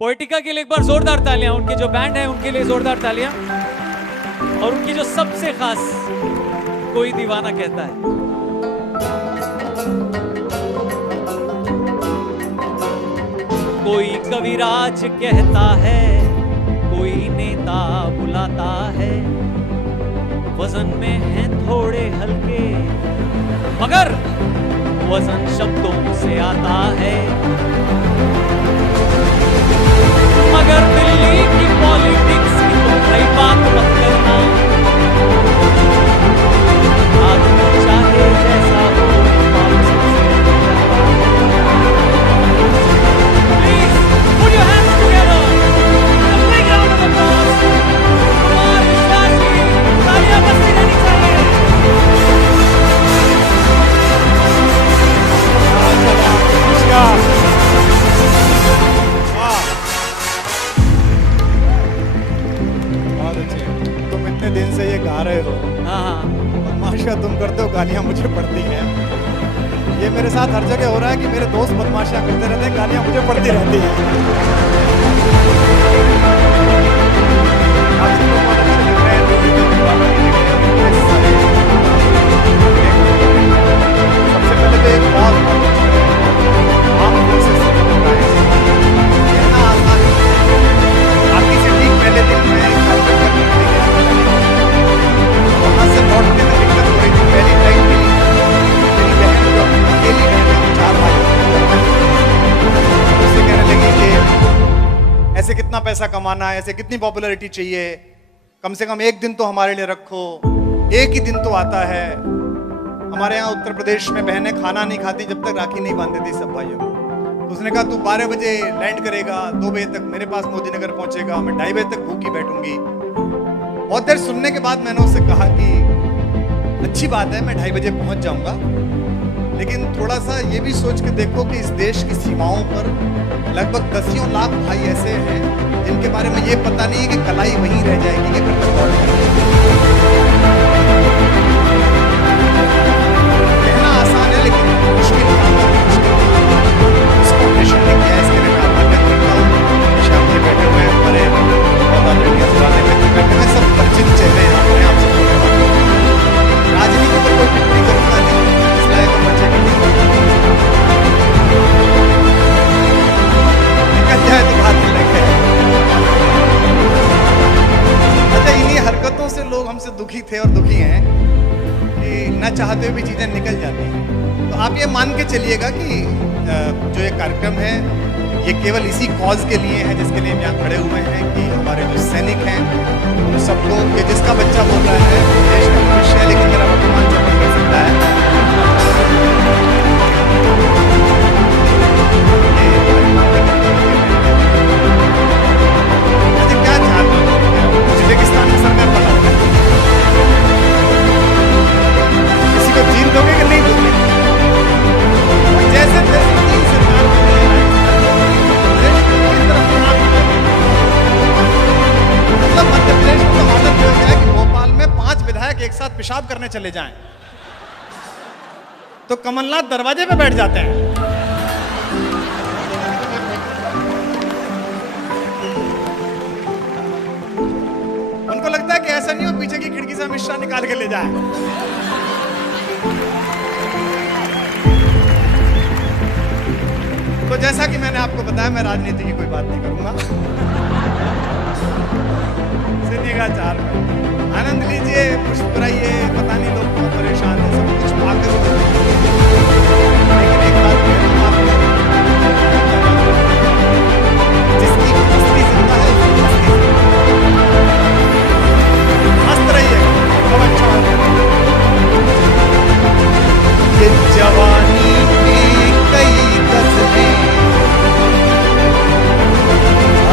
Poetica के लिए एक बार जोरदार तालियां, उनके जो बैंड है उनके लिए जोरदार तालियां, और उनकी जो सबसे खास कोई दीवाना कहता है। कोई कविराज कहता है, कोई नेता बुलाता है, वजन में है थोड़े हल्के मगर वजन शब्दों से आता है। मगर दिल्ली की पॉलिटिक्स की तो भाई बात मत करना, आदमी चाहे जैसा हो please put your hands together, a big round of applause। Kumar विश्वासी, तालियां बजती रहनी चाहिए। तुम इतने दिन से ये गा रहे हो, बदमाशियां तुम करते हो, गालियां मुझे पड़ती हैं। ये मेरे साथ हर जगह हो रहा है कि मेरे दोस्त बदमाशियां करते रहते हैं, गालियां मुझे पड़ती रहती हैं। सबसे पहले तो एक बहुत कहना आसान बाकी से ठीक पहले दिन में वहाँ से लौटने में दिक्कत हो रही थी। पहली फ्लाइट मिली, मेरी बहन जो अकेली बहन है, 4 भाई, उससे कहने लगी कि ऐसे कितना पैसा कमाना है, ऐसे कितनी पॉपुलैरिटी चाहिए, कम से कम एक दिन तो हमारे लिए रखो, एक ही दिन तो आता है। हमारे यहाँ उत्तर प्रदेश में बहनें खाना नहीं खाती जब तक राखी नहीं बांध देती सब भाइयों को। तो उसने कहा तू 12 बजे लैंड करेगा, 2 बजे तक मेरे पास मोदी नगर पहुंचेगा, मैं 2:30 बजे तक भूखी बैठूंगी। बहुत देर सुनने के बाद मैंने उससे कहा कि अच्छी बात है, मैं 2:30 बजे पहुंच जाऊंगा, लेकिन थोड़ा सा ये भी सोच के देखो कि इस देश की सीमाओं पर लगभग 10 लाख भाई ऐसे हैं जिनके बारे में ये पता नहीं है कि कलाई वहीं रह जाएगी कि कब तक लौट जाएगी। कहना आसान है लेकिन मुश्किल काम है, इसको मिशन ने किया, इसके लिए मैं आभार व्यक्त करता हूँ। सामने बैठे हुए हमारे बहुत लड़कियां पुराने व्यक्ति बैठे हुए सब परिचित चेहरे हैं, अपने आप से राजनीति पर कोई टिप्पणी करूंगा नहीं, इसलिए तो बच्चे की निकल जाए तो बात अलग है। अच्छा, इन्हीं हरकतों से लोग हमसे दुखी थे और दुखी हैं कि न चाहते हुए भी चीजें निकल जाती हैं। तो आप ये मान के चलिएगा कि जो ये कार्यक्रम है ये केवल इसी कॉज के लिए है जिसके लिए हम यहाँ खड़े हुए हैं, कि हमारे जो सैनिक हैं उन सबको, कि जिसका बच्चा बोल रहा है देश का भविष्य है लेकिन मेरा वर्तमान चौपट कर सकता है। अच्छा, क्या चाहते हो? उज्बेकिस्तान में सरकार बनाओगे, किसी को जीत दोगे कि नहीं दोगे? जैसे जैसे सरकार मतलब मध्य प्रदेश में तो हालत हो गया कि भोपाल में 5 विधायक एक साथ पेशाब करने चले जाएं तो कमलनाथ दरवाजे पे बैठ जाते हैं। उनको लगता है कि ऐसा नहीं हो पीछे की खिड़की से अमित शाह निकाल के ले जाए। तो जैसा कि मैंने आपको बताया, मैं राजनीति की कोई बात नहीं करूंगा। सुनिएगा 4 में आनंद लीजिए, मुस्कुराइए, पता नहीं लोग बहुत परेशान हैं, सब कुछ पाकर, लेकिन एक बात कहूं आपको, जिसकी मस्ती जिंदा है उसकी मस्ती मस्त रहिए, सब अच्छा होगा। ये जवानी में कई गज़लें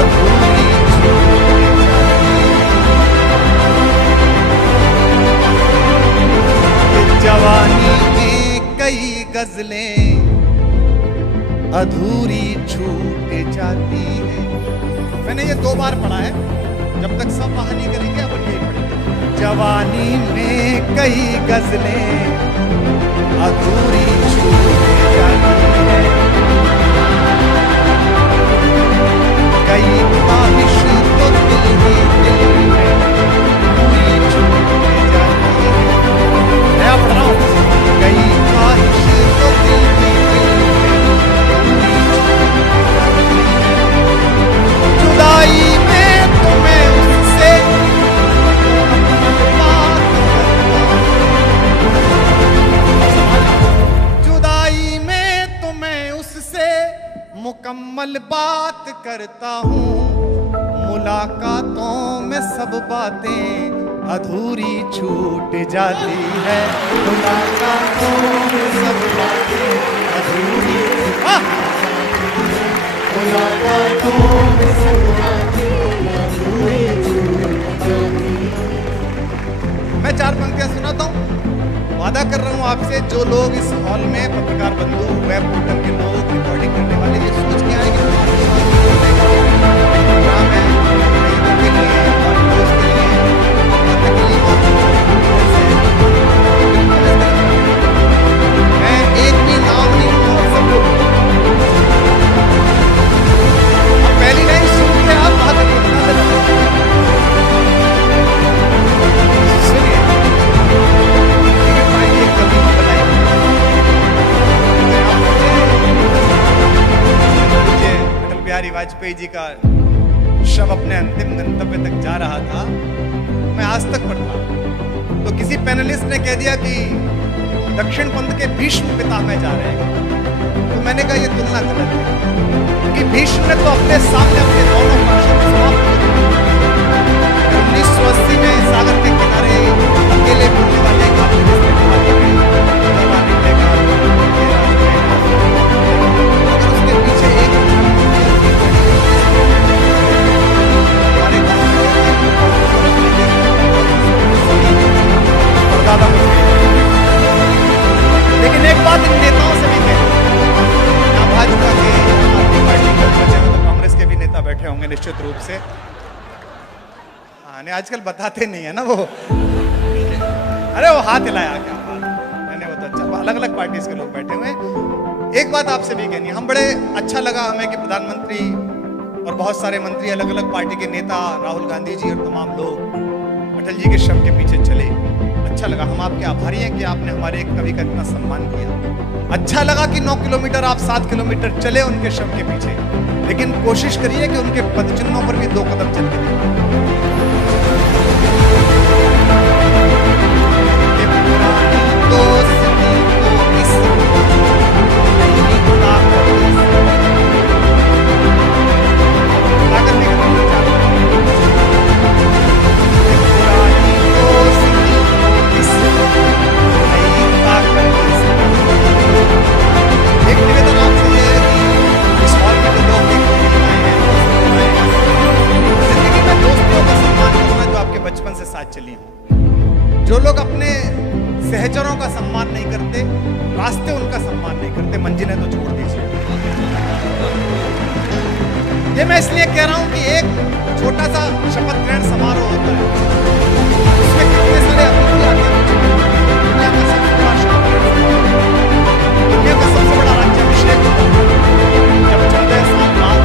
अधूरी जवानी में कई गजलें अधूरी छूट जाती है। मैंने ये 2 बार पढ़ा है, जब तक सब वहां नहीं करेंगे अपन यही पढ़ेंगे। जवानी में कई गजलें अधूरी छूट जाती है, करता हूँ, मुलाकातों में सब बातें अधूरी छूट जाती है, मुलाकातों में सब बातें अधूरी, मुलाकातों में सब बातें अधूरी छूट जाती है। मैं 4 पंक्तियां सुनाता हूँ। वादा कर रहा हूँ आपसे, जो लोग इस हॉल में पत्रकार बंधु, वेब पोर्टल के लोग, रिकॉर्डिंग करने वाले, ये सोच के आए कि प्रोग्राम है के लिए और दोस्त के लिए मैं एक भी नाम नहीं लूंगा सब लोग। अब पहली लाइन सुन के आप बात बता देना, सुनिए कभी बताइए मुझे अटल बिहारी वाजपेयी जी का शव अपने अंतिम गंतव्य तक जा रहा था, मैं आज तक पर था, तो किसी पैनलिस्ट ने कह दिया कि दक्षिण पंथ के भीष्म पितामह जा रहे हैं, तो मैंने कहा ये तुलना गलत है कि भीष्म ने तो अपने सामने अपने दोनों पक्षों को समाप्त कर दिया। 1980 में सागर के किनारे अकेले घूमने वाले एक आदमी जिसने कहा कि उसके पीछे एक लेकिन एक बात इन नेताओं से भी कहती, ना भाजपा के अपनी पार्टी के बचे हुए तो कांग्रेस के भी नेता बैठे होंगे निश्चित रूप से। हाँ, नहीं आजकल बताते नहीं है ना वो, अरे वो हाथ हिलाया क्या बात, मैंने वो तो अच्छा, अलग अलग पार्टी के लोग बैठे हुए। एक बात आपसे भी कहनी है, हम बड़े अच्छा लगा हमें कि प्रधानमंत्री और बहुत सारे मंत्री, अलग अलग पार्टी के नेता, राहुल गांधी जी और तमाम लोग अटल जी के शव के पीछे चले। अच्छा लगा, हम आपके आभारी हैं कि आपने हमारे एक कवि का इतना सम्मान किया। अच्छा लगा कि 9 किलोमीटर आप 7 किलोमीटर चले उनके शव के पीछे, लेकिन कोशिश करिए कि उनके पदचिन्हों पर भी 2 कदम चल के चली हूं। जो लोग अपने सहचरों का सम्मान नहीं करते, रास्ते उनका सम्मान नहीं करते, मंजिलें तो छोड़ दीजिए। ये मैं इसलिए कह रहा हूं कि एक छोटा सा शपथ ग्रहण समारोह होता है, उसमें कितने सारे अतिथि आते हैं। दुनिया का सबसे बड़ा शपथ ग्रहण समारोह, दुनिया का सबसे बड़ा राज्याभिषेक जब 14 साल बाद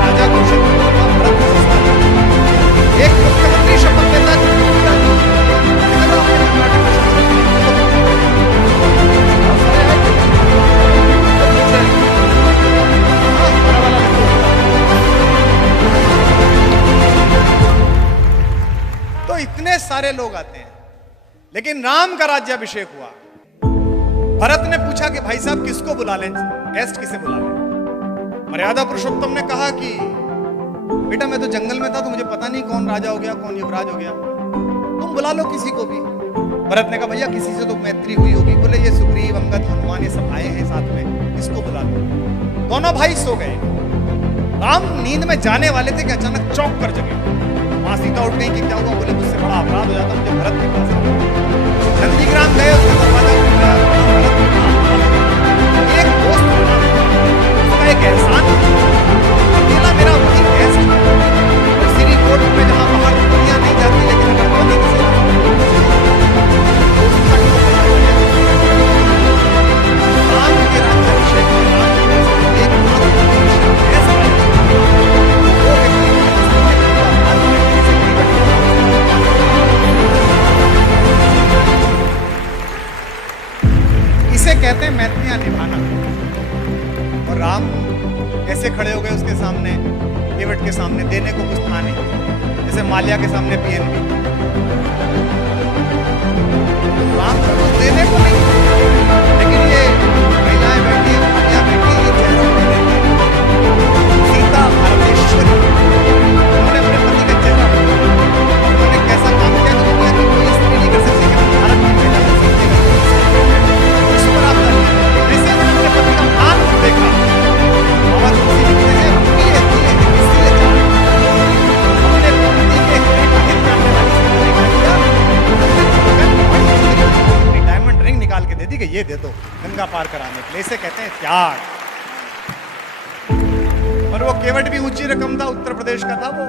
राजा घोषित हुआ, भरत एक मुख्यमंत्री शपथ लेता है, तो इतने सारे लोग आते हैं, लेकिन राम का राज्याभिषेक हुआ। भरत ने पूछा कि भाई साहब किसको बुला लें, गेस्ट किसे बुला लें? मर्यादा पुरुषोत्तम ने कहा कि बेटा मैं तो जंगल में था, तो मुझे पता नहीं कौन राजा हो गया कौन युवराज हो गया, तुम बुला लो किसी को भी। भरत ने कहा भैया किसी से तो मैत्री हुई होगी। बोले ये सुग्रीव, अंगद, हनुमान ये सब आए हैं साथ में, इसको बुला लो। दोनों भाई सो गए। राम नींद में जाने वाले थे कि अचानक चौंक कर जगे। वहां सीता उठ गई कि क्या हुआ? बोले मुझसे बड़ा अपराध हो जाता, मुझे भरत के पास नंदीग्राम गए, उसका दरवाजा खुला, एक दोस्त उसका एक एहसान, अकेला मेरा वही गेस्ट, और सीरी कोर्ट में जहां बाहर दुनिया नहीं जाती, लेकिन अगर कोई किसी राम के राज्याभिषेक में इसे कहते हैं मैत्रियां निभाना। और राम कैसे खड़े हो गए उसके सामने, केवट के सामने, देने को कुछ था नहीं, जैसे माल्या के सामने पीएनबी। राम को कुछ देने को नहीं, लेकिन ये महिलाएं बैठी है, माल्या बैठी है, ये चेहरा उठा देती है। इसे कहते हैं त्याग। और वो केवट भी ऊंची रकम था, उत्तर प्रदेश का था वो।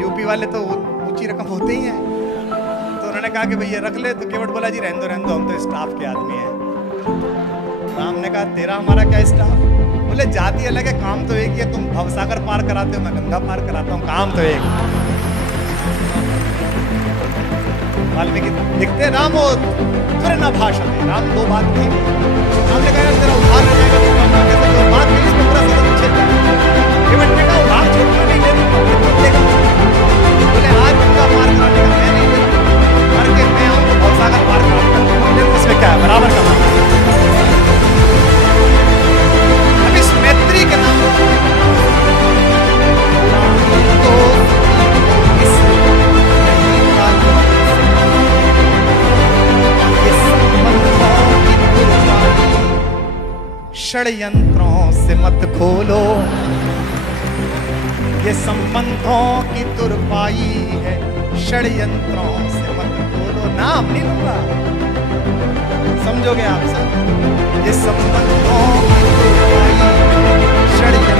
यूपी वाले तो ऊंची रकम होते ही हैं। तो उन्होंने कहा कि भैया रख ले, तो केवट बोला जी रहने दो, हम तो स्टाफ के आदमी हैं। राम ने कहा तेरा हमारा क्या स्टाफ? बोले जाति अलग है, काम तो एक ही है। तुम भवसागर पार कराते हो, मैं गंगा पार कराता हूँ, काम तो एक। वाल्मीकि लिखते रामो तुरे न भाषण है, राम दो बात थी। राम ने कहा तेरा उधार रह जाएगा, तो बात नहीं, इसमें पूरा सदन छेद जाएगा। केवट ने कहा उधार छोड़कर नहीं ले दूंगा, बोले आज गंगा पार कराने का मैं नहीं ले, करके मैं आऊँ तो भवसागर पार करा दूंगा। उसमें क्या है, बराबर का नाम। अब इस मैत्री के नाम षड्यंत्रों से मत खोलो, ये संबंधों की तुरपाई है। षड्यंत्रों से मत खोलो, नाम नहीं लूंगा, समझोगे आप सब। ये संबंधों की तुरपाई, षड्यंत्र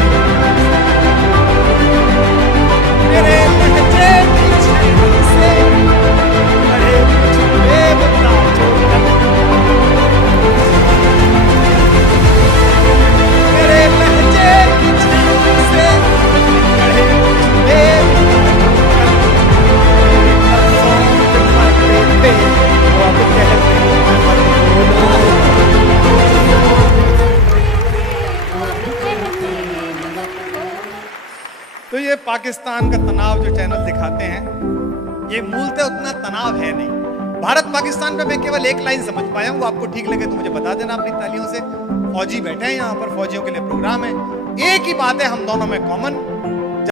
मेरे लहजे पीछे से बड़े कुछ बेवता जो मेरे लहजे पीछे से बड़े कुछ बेवता अब कहते हैं मत बोलो। तो ये पाकिस्तान का तनाव जो चैनल दिखाते हैं, ये मूलतः उतना तनाव है नहीं। भारत पाकिस्तान पे मैं केवल एक लाइन समझ पाया हूँ, वो आपको ठीक लगे तो मुझे बता देना अपनी तालियों से। फौजी बैठे हैं यहाँ पर, फौजियों के लिए प्रोग्राम है। एक ही बात है हम दोनों में कॉमन,